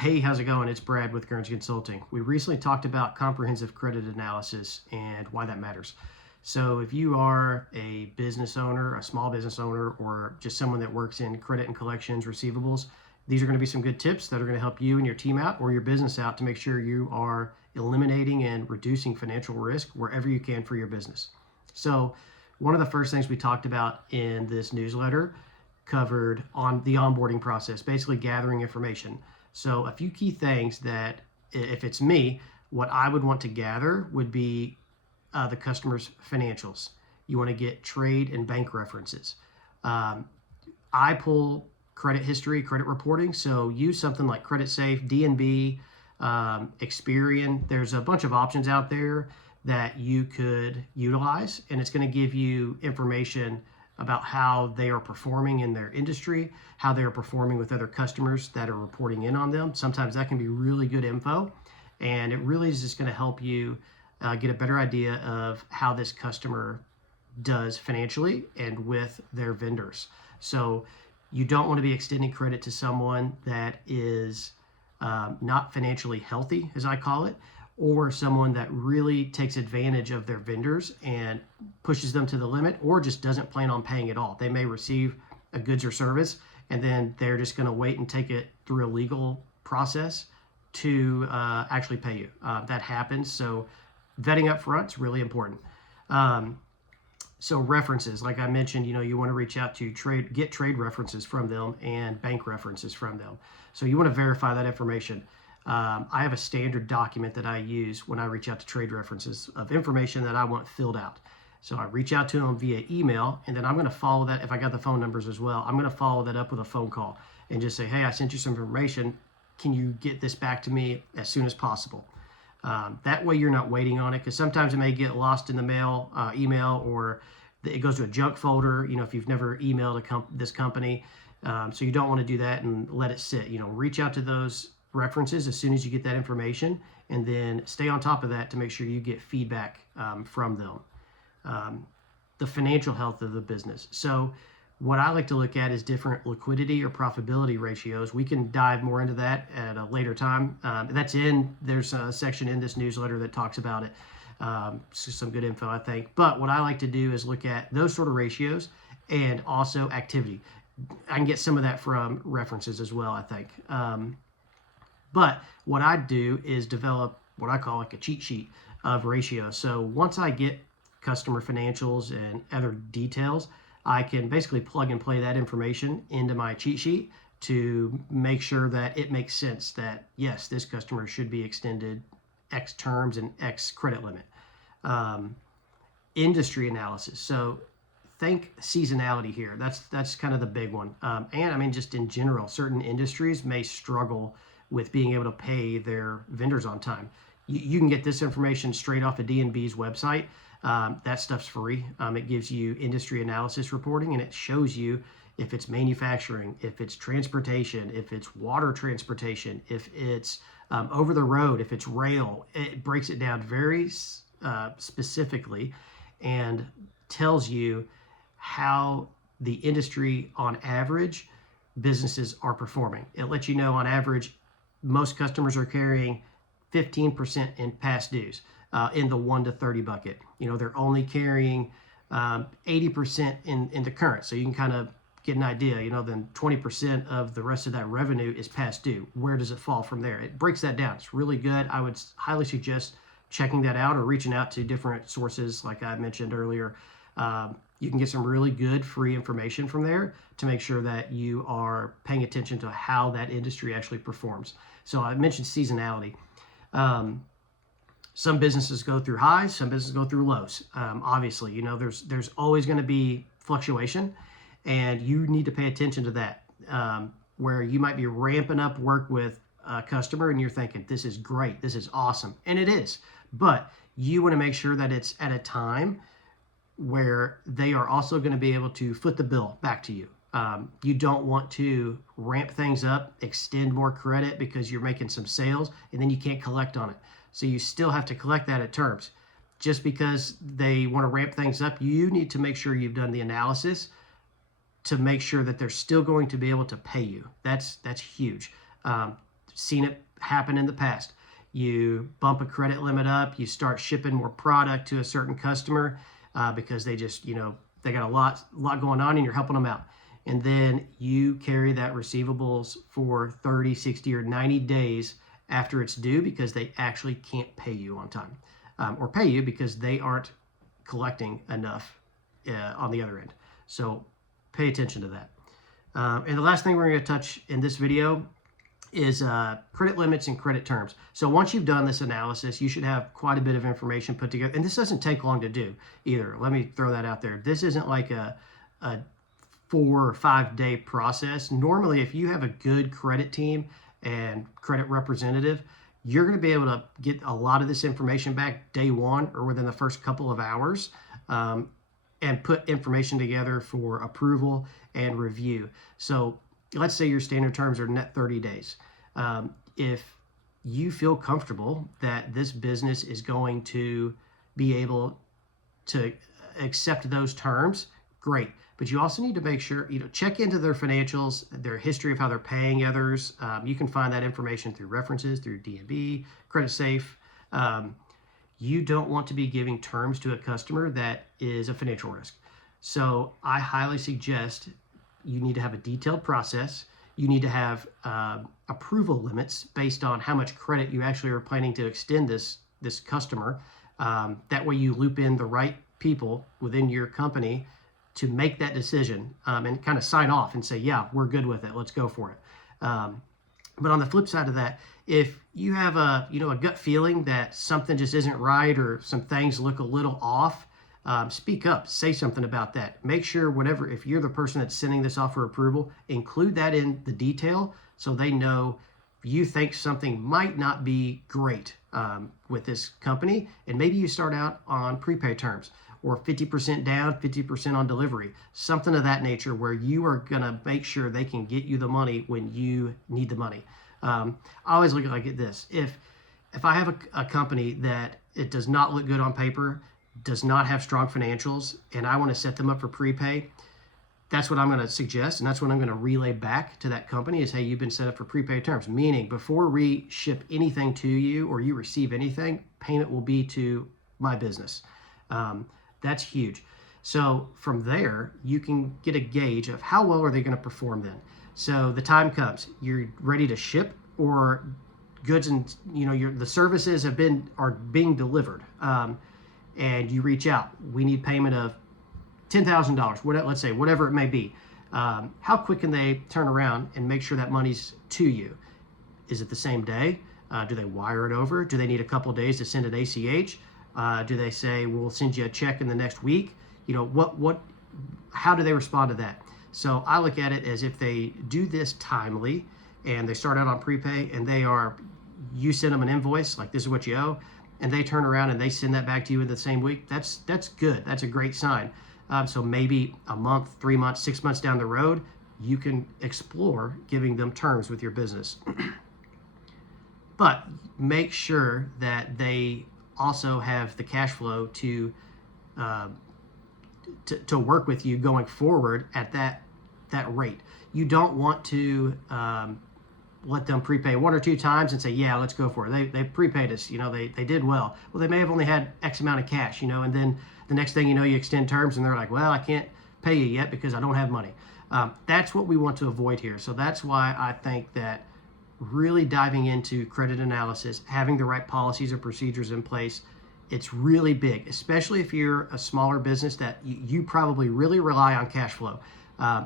Hey, how's it going? It's Brad with Guernsey Consulting. We recently talked about comprehensive credit analysis and why that matters. So if you are a business owner, a small business owner, or just someone that works in credit and collections, receivables, these are going to be some good tips that are going to help you and your team out or your business out to make sure you are eliminating and reducing financial risk wherever you can for your business. So one of the first things we talked about in this newsletter covered on the onboarding process, basically gathering information. So a few key things that, if it's me, what I would want to gather would be the customer's financials. You want to get trade and bank references. I pull credit history, credit reporting, so use something like Credit Safe, DNB, Experian. There's a bunch of options out there that you could utilize, and it's going to give you information about how they are performing in their industry, how they are performing with other customers that are reporting in on them. Sometimes that can be really good info, and it really is just going to help you get a better idea of how this customer does financially and with their vendors. So you don't want to be extending credit to someone that is not financially healthy, as I call it, or someone that really takes advantage of their vendors and pushes them to the limit, or just doesn't plan on paying at all. They may receive a goods or service and then they're just going to wait and take it through a legal process to actually pay you. That happens. So vetting up front is really important. So references, like I mentioned, you want to reach out to get trade references from them and bank references from them. So you want to verify that information. I have a standard document that I use when I reach out to trade references of information that I want filled out. So I reach out to them via email, and then I'm going to follow that. If I got the phone numbers as well, I'm going to follow that up with a phone call and just say, hey, I sent you some information. Can you get this back to me as soon as possible? That way you're not waiting on it, because sometimes it may get lost in the mail, email, or it goes to a junk folder, if you've never emailed this company. So you don't want to do that and let it sit. Reach out to those references as soon as you get that information, and then stay on top of that to make sure you get feedback from them. The financial health of the business. So what I like to look at is different liquidity or profitability ratios. We can dive more into that at a later time. There's a section in this newsletter that talks about it. Some good info, I think. But what I like to do is look at those sort of ratios and also activity. I can get some of that from references as well, I think. But what I do is develop what I call like a cheat sheet of ratios. So once I get customer financials and other details, I can basically plug and play that information into my cheat sheet to make sure that it makes sense that, yes, this customer should be extended X terms and X credit limit. Industry analysis. So think seasonality here. That's kind of the big one. And I mean, just in general, certain industries may struggle with being able to pay their vendors on time. You can get this information straight off of DNB's website. That stuff's free. It gives you industry analysis reporting, and it shows you if it's manufacturing, if it's transportation, if it's water transportation, if it's over the road, if it's rail. It breaks it down very specifically and tells you how the industry on average businesses are performing. It lets you know on average most customers are carrying 15% in past dues in the 1 to 30 bucket. They're only carrying 80% in the current. So you can kind of get an idea, then 20% of the rest of that revenue is past due. Where does it fall from there? It breaks that down. It's really good. I would highly suggest checking that out or reaching out to different sources like I mentioned earlier. You can get some really good free information from there to make sure that you are paying attention to how that industry actually performs. So I mentioned seasonality. Some businesses go through highs, some businesses go through lows. Obviously, there's always going to be fluctuation, and you need to pay attention to that. Where you might be ramping up work with a customer and you're thinking, this is great, this is awesome, and it is. But you want to make sure that it's at a time where they are also going to be able to foot the bill back to you. You don't want to ramp things up, extend more credit because you're making some sales, and then you can't collect on it. So you still have to collect that at terms. Just because they want to ramp things up, you need to make sure you've done the analysis to make sure that they're still going to be able to pay you. That's huge. seen it happen in the past. You bump a credit limit up, you start shipping more product to a certain customer because they just, they got a lot going on and you're helping them out. And then you carry that receivables for 30, 60, or 90 days after it's due because they actually can't pay you on time, or pay you because they aren't collecting enough on the other end. So pay attention to that. And the last thing we're going to touch in this video is credit limits and credit terms. So once you've done this analysis, you should have quite a bit of information put together. And this doesn't take long to do either. Let me throw that out there. This isn't like a 4 or 5 day process. Normally, if you have a good credit team and credit representative, you're going to be able to get a lot of this information back day one or within the first couple of hours, and put information together for approval and review. So let's say your standard terms are net 30 days. If you feel comfortable that this business is going to be able to accept those terms, great. But you also need to make sure, check into their financials, their history of how they're paying others. You can find that information through references, through D&B, Credit Safe. You don't want to be giving terms to a customer that is a financial risk. So I highly suggest you need to have a detailed process. You need to have approval limits based on how much credit you actually are planning to extend this customer. That way you loop in the right people within your company to make that decision, and kind of sign off and say, yeah, we're good with it. Let's go for it. But on the flip side of that, if you have a gut feeling that something just isn't right or some things look a little off, speak up, say something about that. Make sure if you're the person that's sending this off for approval, include that in the detail so they know you think something might not be great with this company. And maybe you start out on prepaid terms, or 50% down, 50% on delivery, something of that nature where you are going to make sure they can get you the money when you need the money. I always look at this. If I have a company that it does not look good on paper, does not have strong financials, and I want to set them up for prepay, that's what I'm going to suggest, and that's what I'm going to relay back to that company is, hey, you've been set up for prepaid terms, meaning before we ship anything to you or you receive anything, payment will be to my business. That's huge. So from there, you can get a gauge of how well are they going to perform then. So the time comes, you're ready to ship, or goods and the services are being delivered, and you reach out. We need payment of $10,000. Let's say whatever it may be. How quick can they turn around and make sure that money's to you? Is it the same day? Do they wire it over? Do they need a couple of days to send it ACH? Do they say, we'll send you a check in the next week? How do they respond to that? So I look at it as if they do this timely and they start out on prepay and you send them an invoice, like this is what you owe, and they turn around and they send that back to you in the same week. That's good. That's a great sign. So maybe a month, 3 months, 6 months down the road, you can explore giving them terms with your business. But make sure that they also have the cash flow to work with you going forward at that rate. You don't want to let them prepay 1 or 2 times and say, yeah, let's go for it. They prepaid us, they did well. Well, they may have only had X amount of cash, and then the next thing you extend terms and they're like, well, I can't pay you yet because I don't have money. That's what we want to avoid here. So that's why I think that really diving into credit analysis, having the right policies or procedures in place, it's really big, especially if you're a smaller business that you probably really rely on cash flow.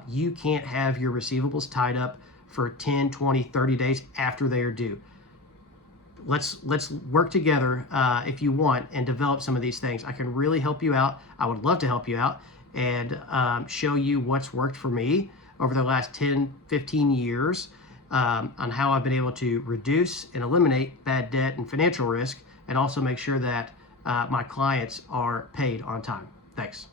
You can't have your receivables tied up for 10, 20, 30 days after they are due. Let's work together if you want and develop some of these things. I can really help you out. I would love to help you out and show you what's worked for me over the last 10, 15 years on how I've been able to reduce and eliminate bad debt and financial risk, and also make sure that my clients are paid on time. Thanks.